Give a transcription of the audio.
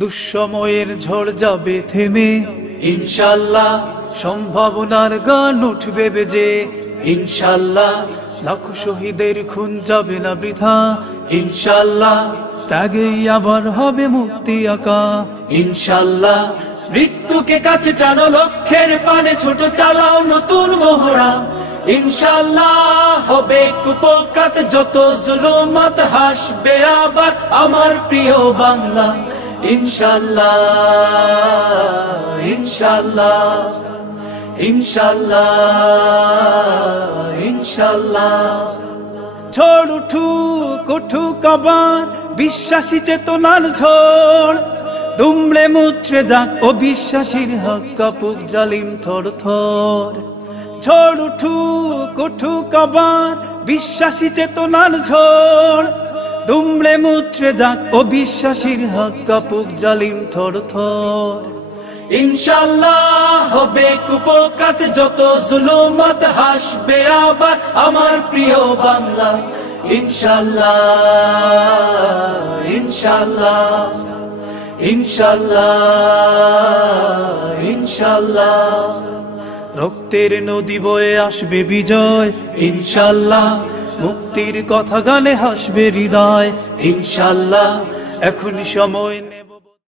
দুঃসময়ের ঝড় যাবে থেমে, ইনশাআল্লাহ সম্ভাবনার গান উঠবে বেজে। ইনশাআল্লাহ লাখো শহীদের খুন যাবে না বৃথা। ইনশাআল্লাহ ত্যাগেই আবার হবে মুক্তি আঁকা। ইনশাআল্লাহ মৃত্যুকে কাছে টানো, লক্ষ্যের পানে ছোট চালাও নতুন মহড়া। ইনশাআল্লাহ হবে কুপকাত যত জুলুমাত, হাসবে আবার আমার প্রিয় বাংলা। ইনশাআল্লাহ ইনশাআল্লাহ ইনশাআল্লাহ ইনশাআল্লাহ। ঝড় উঠুক উঠুক আবার বিশ্বাসী চেতনার ঝড়, দুমড়ে মুচড়ে যাক অবিশ্বাসীর হক, কাঁপুক জালিম থর থর। ঝড় উঠুক উঠুক আবার বিশ্বাসী চেতনার ঝড়, দুমড়ে মুচড়ে যাক অবিশ্বাসীর হক, কাঁপুক জালিম থর থর। ইনশাআল্লাহ হবে কুপকাত যত জুলুমাত, হাসবে আবার আমার প্রিয় বাংলা। ইনশাআল্লাহ ইনশাআল্লাহ ইনশাআল্লাহ ইনশাআল্লাহ। রক্তের নদী বয়ে আসবে বিজয়। ইনশাআল্লাহ মুক্তির কথা গানে হাসবে হৃদয়। ইনশাআল্লাহ এখনই সময়।